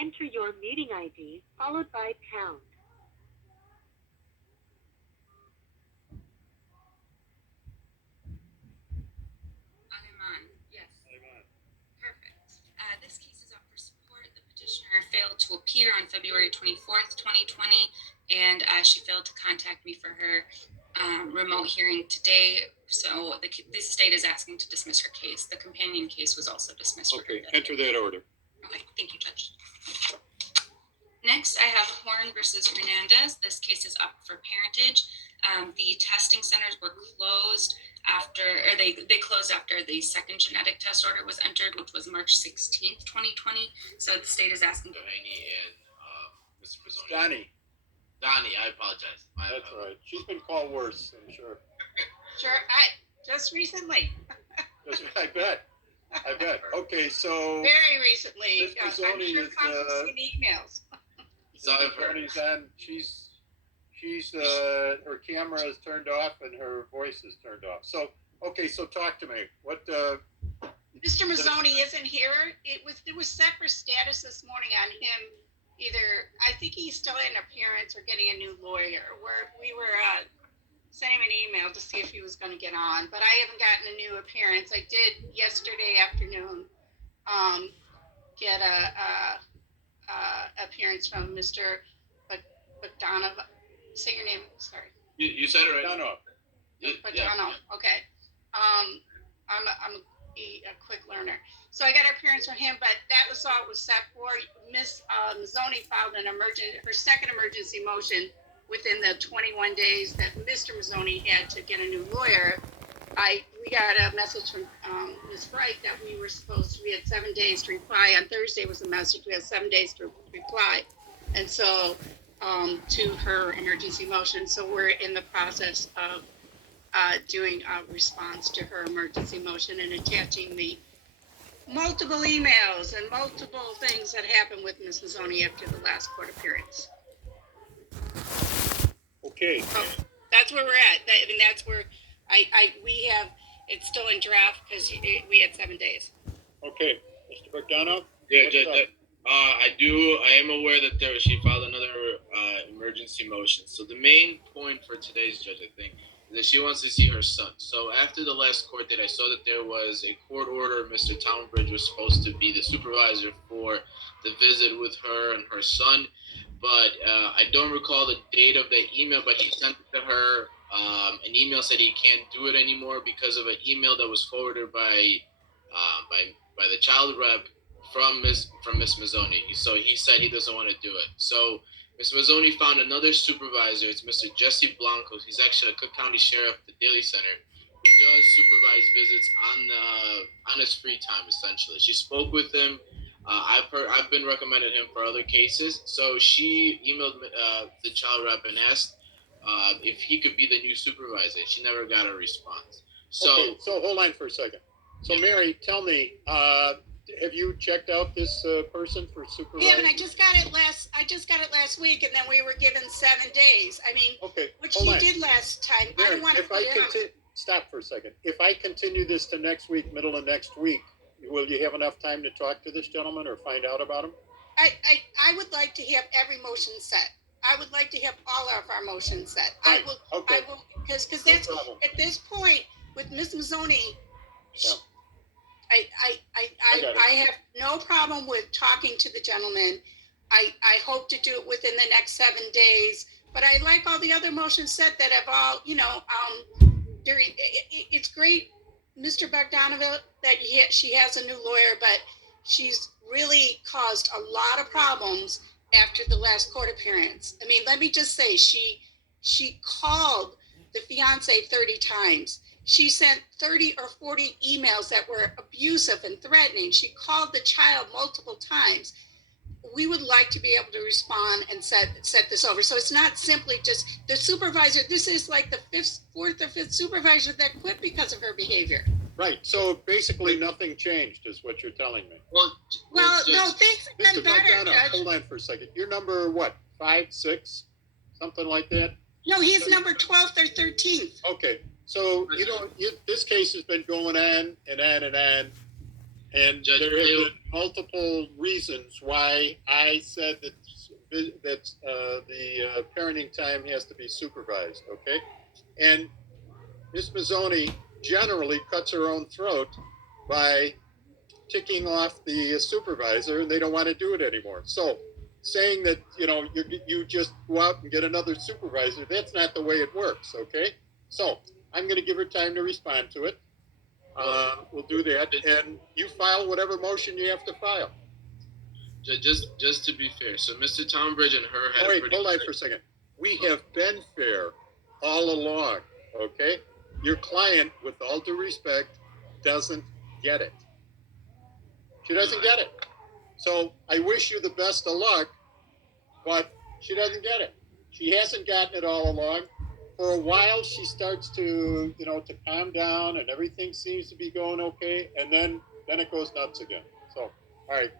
Enter your meeting ID followed by pound. Aleman, yes. Aleman. Perfect. This case is up for support. The petitioner failed to appear on February 24th, 2020, and she failed to contact me for her remote hearing today. So the state is asking to dismiss her case. The companion case was also dismissed. Okay, enter that order. Okay, thank you, Judge. Next, I have Horn versus Hernandez. This case is up for parentage. The testing centers were closed they closed after the second genetic test order was entered, which was March 16th, 2020. So the state is asking Doheny and Mr. Mazzoni. Donnie, I apologize. That's all right. She's been called worse, I'm sure. Sure, just recently. I bet. Okay, so Very recently. Ms. I'm Mazzoni sure is, Congress seen emails. Mazzoni's on. She's her camera is turned off and her voice is turned off. So okay, so talk to me. What? Mr. Mazzoni isn't here. It was set for status this morning on him. Either I think he's still in appearance or getting a new lawyer. We were sending him an email to see if he was going to get on, but I haven't gotten a new appearance. I did yesterday afternoon get a appearance from Mr. Bogdanov. Say your name. Sorry. You said it right. No. Bogdanov. Okay. I'm a quick learner. So I got an appearance from him, but that was all it was set for. Ms. Mazzoni filed her second emergency motion within the 21 days that Mr. Mazzoni had to get a new lawyer. We got a message from Ms. Bright that we had 7 days to reply. On Thursday was the message. We had 7 days to reply. And so to her emergency motion. So we're in the process of doing a response to her emergency motion and attaching the multiple emails and multiple things that happened with Ms. Mazzoni after the last court appearance. Okay. So that's where we're at. That's where we have, it's still in draft because we had 7 days. Okay, Mr. Bogdanov? Yeah, Judge, I am aware that she filed another emergency motion. So the main point for today's judge, I think, is that she wants to see her son. So after the last court date, I saw that there was a court order. Mr. Townbridge was supposed to be the supervisor for the visit with her and her son. But I don't recall the date of the email, but he sent it to her. An email said he can't do it anymore because of an email that was forwarded by the child rep from Miss Mazzoni. So he said he doesn't want to do it. So Ms. Mazzoni found another supervisor. It's Mr. Jesse Blanco. He's actually a Cook County Sheriff at the Daly Center, who does supervise visits on his free time, essentially. She spoke with him. I've been recommending him for other cases. So she emailed the child rep and asked if he could be the new supervisor. She never got a response. So hold on for a second. So Mary, tell me, have you checked out this person for supervisor? Yeah, and I just got it last week, and then we were given 7 days. I mean, okay, which he did last time. Mary, I don't want to put it out. Stop for a second. If I continue this to next week, middle of next week, will you have enough time to talk to this gentleman or find out about him? I would like to have every motion set. I would like to have all of our motions set. Right. I will, because that's at this point with Ms. Mazzoni. Yeah. I have no problem with talking to the gentleman. I hope to do it within the next 7 days. But I like all the other motions set that have all, it's great, Mr. Bogdanov, that she has a new lawyer, but she's really caused a lot of problems after the last court appearance. I mean, let me just say, she called the fiance 30 times. She sent 30 or 40 emails that were abusive and threatening. She called the child multiple times. We would like to be able to respond and set this over. So it's not simply just the supervisor. This is like the fourth or fifth supervisor that quit because of her behavior. Right. So basically nothing changed is what you're telling me. Well, no, things have been better, Judge. Hold on for a second. You're number what? 5, 6, something like that? No, he's number 12th or 13th. Okay. So, this case has been going on and on and on. And Judge, there have been multiple reasons why I said that the parenting time has to be supervised, okay? And Ms. Mazzoni generally cuts her own throat by ticking off the supervisor, and they don't want to do it anymore. So saying that, you just go out and get another supervisor, that's not the way it works, okay? So I'm going to give her time to respond to it. We'll do that, and you file whatever motion you have to file. Just to be fair, so Mr. Townbridge and her had Hold on for a second. We have been fair all along, okay? Your client, with all due respect, doesn't get it. She doesn't get it. So I wish you the best of luck, but she doesn't get it. She hasn't gotten it all along. For a while, she starts to, to calm down, and everything seems to be going okay, and then it goes nuts again. So, all right,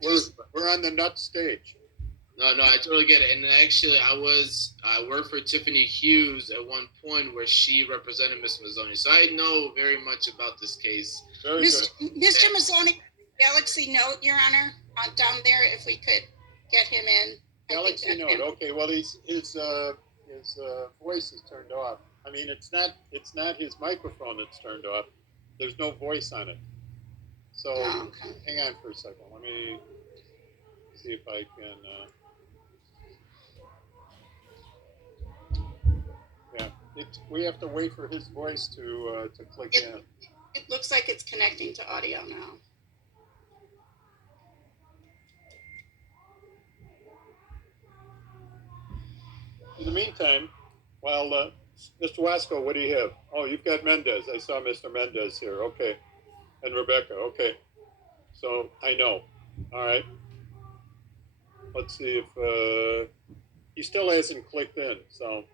we're on the nuts stage. No, I totally get it. And actually, I worked for Tiffany Hughes at one point where she represented Miss Mazzoni. So I know very much about this case. Very good. Mr. Mazzoni, Galaxy Note, Your Honor, down there, if we could get him in. Galaxy Note. Okay, well, his voice is turned off. I mean, it's not his microphone that's turned off. There's no voice on it. So hang on for a second. Let me see if I can. We have to wait for his voice to click in. It looks like it's connecting to audio now. In the meantime, while Mr. Wasco, what do you have? Oh, you've got Mendez. I saw Mr. Mendez here. Okay, and Rebecca. Okay, so I know. All right. Let's see if he still hasn't clicked in. So.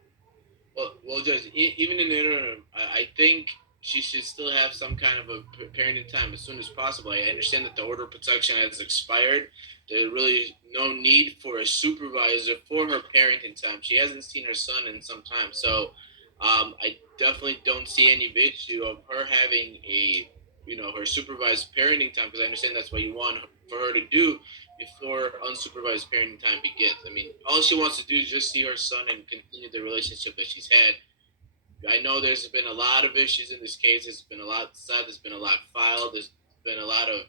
Well, Judge, even in the interim, I think she should still have some kind of a parenting time as soon as possible. I understand that the order of protection has expired. There's really no need for a supervisor for her parenting time. She hasn't seen her son in some time. So I definitely don't see any issue of her having her supervised parenting time, because I understand that's what you want for her to do before unsupervised parenting time begins. I mean, all she wants to do is just see her son and continue the relationship that she's had. I know there's been a lot of issues in this case. There's been a lot said. There's been a lot filed. There's been a lot of,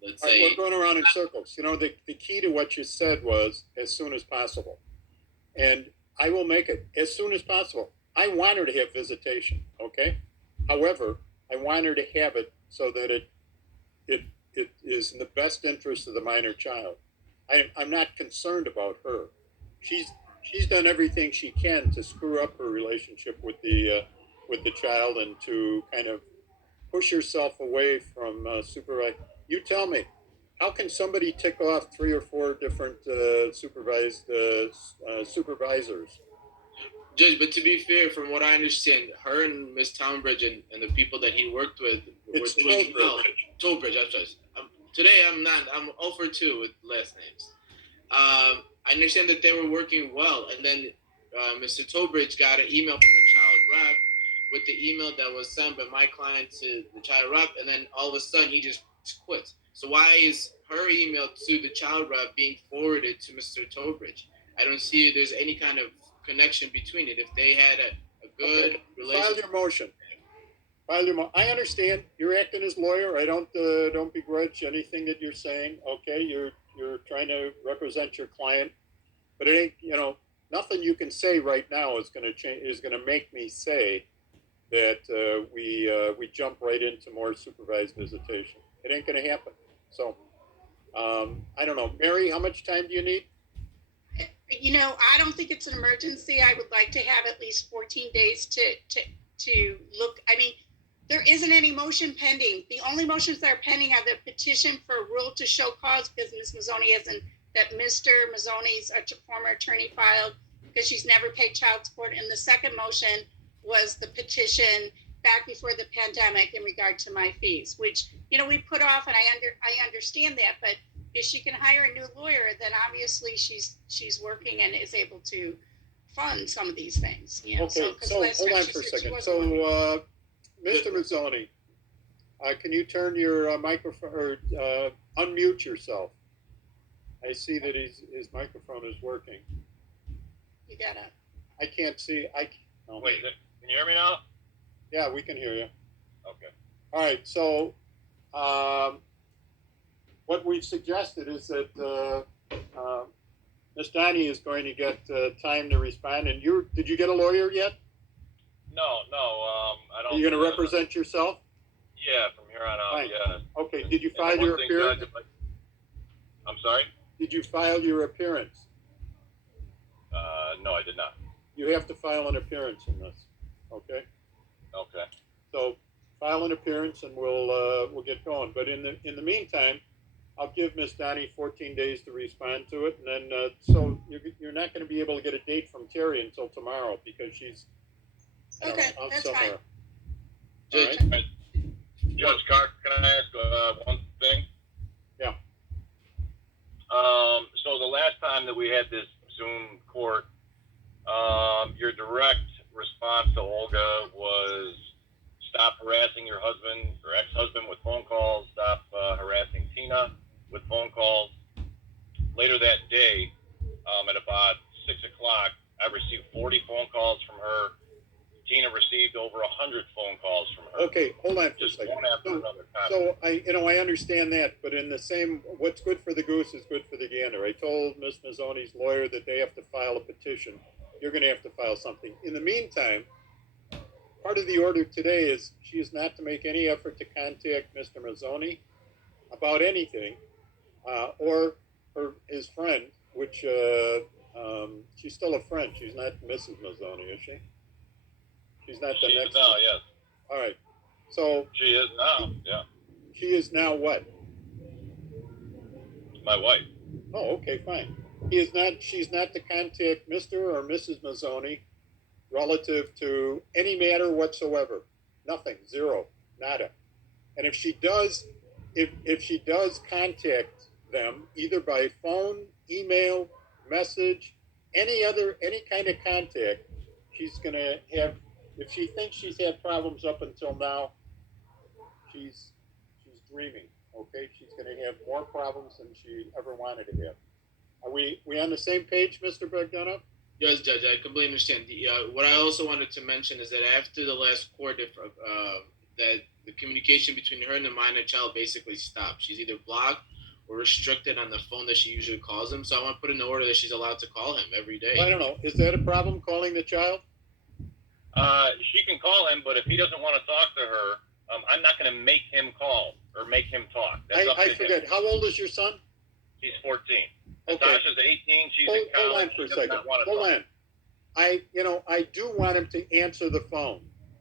let's say... We're going around in circles. The key to what you said was as soon as possible. And I will make it as soon as possible. I want her to have visitation, okay? However, I want her to have it so that it is in the best interest of the minor child. I'm not concerned about her. She's done everything she can to screw up her relationship with the child and to kind of push herself away from supervise. You tell me, how can somebody tick off 3 or 4 different supervisors? Judge, but to be fair, from what I understand, her and Miss Townbridge and the people that he worked with were doing well. Tollbridge, I'm sorry. Today I'm 0 for 2 with last names. I understand that they were working well, and then Mr. Tollbridge got an email from the child rep with the email that was sent by my client to the child rep, and then all of a sudden he just quits. So why is her email to the child rep being forwarded to Mr. Tollbridge? I don't see there's any kind of connection between it. If they had a good relationship. File your motion. I understand you're acting as lawyer. I don't begrudge anything that you're saying. Okay, you're trying to represent your client, but it ain't nothing you can say right now is going to change. Is going to make me say that we jump right into more supervised visitation. It ain't going to happen. So I don't know, Mary. How much time do you need? I don't think it's an emergency. I would like to have at least 14 days to look. I mean, there isn't any motion pending. The only motions that are pending are the petition for a rule to show cause because Ms. Mazzoni that Mr. Mazzoni's former attorney filed because she's never paid child support. And the second motion was the petition back before the pandemic in regard to my fees, which, we put off, and I understand that, but if she can hire a new lawyer, then obviously she's working and is able to fund some of these things. Okay, so hold on for a second. So, Mr. Mazzoni, Can you turn your microphone or unmute yourself? I see that his microphone is working. You gotta. I can't see. No. Wait, can you hear me now? Yeah, we can hear you. Okay. All right. So, what we've suggested is that Ms. Donnie is going to get time to respond. And did you get a lawyer yet? No, I don't. Are you going to represent yourself? Yeah, from here on out, Fine. yeah. Okay. Did you And file the your one thing, appearance? Judge, I'm sorry? Did you file your appearance? No, I did not. You have to file an appearance in this. Okay. Okay. So file an appearance and we'll get going. But in the meantime, I'll give Miss Donnie 14 days to respond to it, and then so you're not going to be able to get a date from Terry until tomorrow because she's Okay, out that's somewhere. fine. Judge, All right? Judge Carr, can I ask one thing? Yeah. So the last time that we had this Zoom court, your direct response to Olga was stop harassing your husband or ex-husband with phone calls, stop harassing Tina with phone calls. Later that day, at about 6 o'clock, I received 40 phone calls from her. Tina received over 100 phone calls from her. Okay, hold on for a Just second. one after another. So I understand that, but in the same, what's good for the goose is good for the gander. I told Ms. Mazzoni's lawyer that they have to file a petition. You're going to have to file something. In the meantime, part of the order today is she is not to make any effort to contact Mr. Mazzoni about anything, or his friend, which she's still a friend. She's not Mrs. Mazzoni, is she? She's not the She next is now, one. yes. All right. So She is now, yeah. she is now what? My wife. Oh, okay, fine. She's not to contact Mr. or Mrs. Mazzoni relative to any matter whatsoever. Nothing, zero, nada. And if she does contact them either by phone, email, message, any kind of contact, she's gonna have, if she thinks she's had problems up until now, she's dreaming. Okay, she's going to have more problems than she ever wanted to have. Are we on the same page, Mr. Bogdanov? yes, Judge, I completely understand. What I also wanted to mention is that after the last court, that the communication between her and the minor child basically stopped. She's either blocked or restricted on the phone that she usually calls him. So I want to put in the order that she's allowed to call him every day. Well, I don't know. Is that a problem, calling the child? She can call him, but if he doesn't want to talk to her, I'm not going to make him call or make him talk. That's up I to forget. him. How old is your son? He's 14. Okay. Natasha's 18. She's in Hold college. on for a She does second. not want to Hold talk. on. I do want him to answer the phone.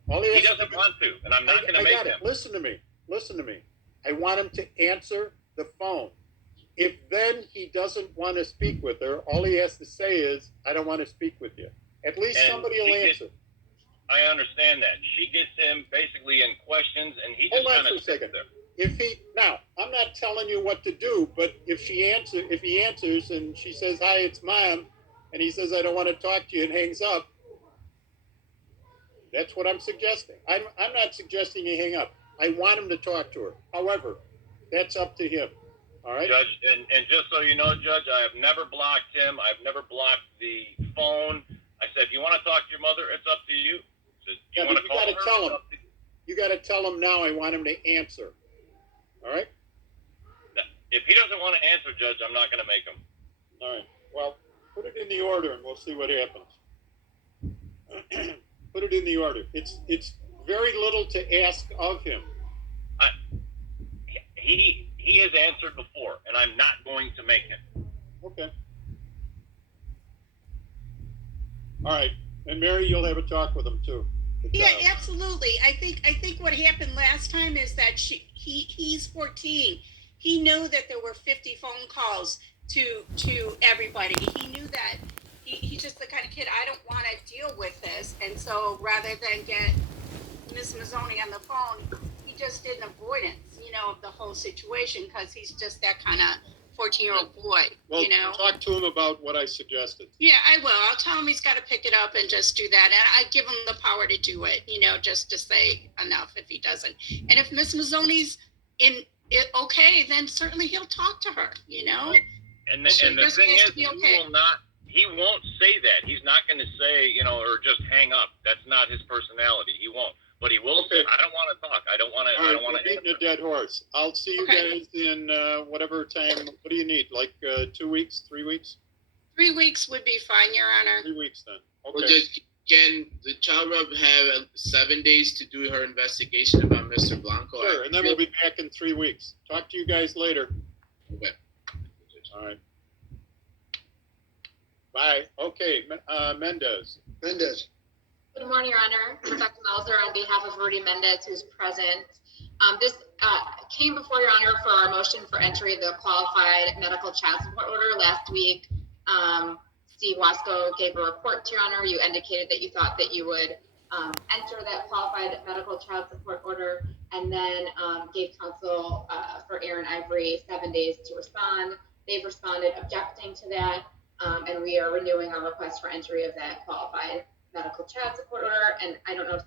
All He has to doesn't do- want to, and I'm not going to I make got it. him. Listen to me. I want him to answer the phone. If then he doesn't want to speak with her, all he has to say is, I don't want to speak with you. At least And somebody will he answer. I understand that. She gets him basically in questions, and he just Hold on kind for a of sits second. there. Now, I'm not telling you what to do, but if he answers and she says, hi, it's Mom, and he says, I don't want to talk to you and hangs up, that's what I'm suggesting. I'm not suggesting he hang up. I want him to talk to her. However, that's up to him. All right? Judge, and just so you know, Judge, I have never blocked him. I've never blocked the phone. I said, if you want to talk to your mother, it's up to you. Said, Yeah, want but to you call gotta her? tell It's him. up to you. You got to tell him now I want him to answer. All right? If he doesn't want to answer, Judge, I'm not going to make him. All right. Well, put it in the order and we'll see what happens. Put it in the order. It's very little to ask of him. He has answered before, and I'm not going to make him. Okay. All right. And Mary, you'll have a talk with him too. the Yeah, child. absolutely. I think what happened last time is that he's 14. He knew that there were 50 phone calls to everybody. He knew that he's just the kind of kid, I don't want to deal with this. And so rather than get Miss Mazzoni on the phone, he just did an avoidance, of the whole situation because he's just that kind of 14-year-old boy, Well, you know? talk to him about what I suggested. Yeah, I will. I'll tell him he's got to pick it up and just do that. And I give him the power to do it, you know, just to say enough if he doesn't. And if Miss Mazzoni's in it okay, then certainly he'll talk to her, you know? And the thing is, he won't say that. He's not going to say, you know, or just hang up. That's not his personality. He won't. But he will say, I don't want to talk. I don't want to. I don't want to. Beating a dead horse. I'll see you guys in whatever time. What do you need? Like 2 weeks, 3 weeks? 3 weeks would be fine, Your Honor. 3 weeks then. Okay. Well, can the child rep have 7 days to do her investigation about Mr. Blanco? Sure, and then we'll be back in 3 weeks. Talk to you guys later. Okay. All right. Bye. Okay, Mendez. Mendez. Good morning, Your Honor. Rebecca Melzer on behalf of Rudy Mendez, who's present. This came before Your Honor for our motion for entry of the qualified medical child support order last week. Steve Wasco gave a report to Your Honor. You indicated that you thought that you would enter that qualified medical child support order, and then gave counsel for Aaron Ivory 7 days to respond. They've responded objecting to that, and we are renewing our request for entry of that qualified medical child support order. And I don't know if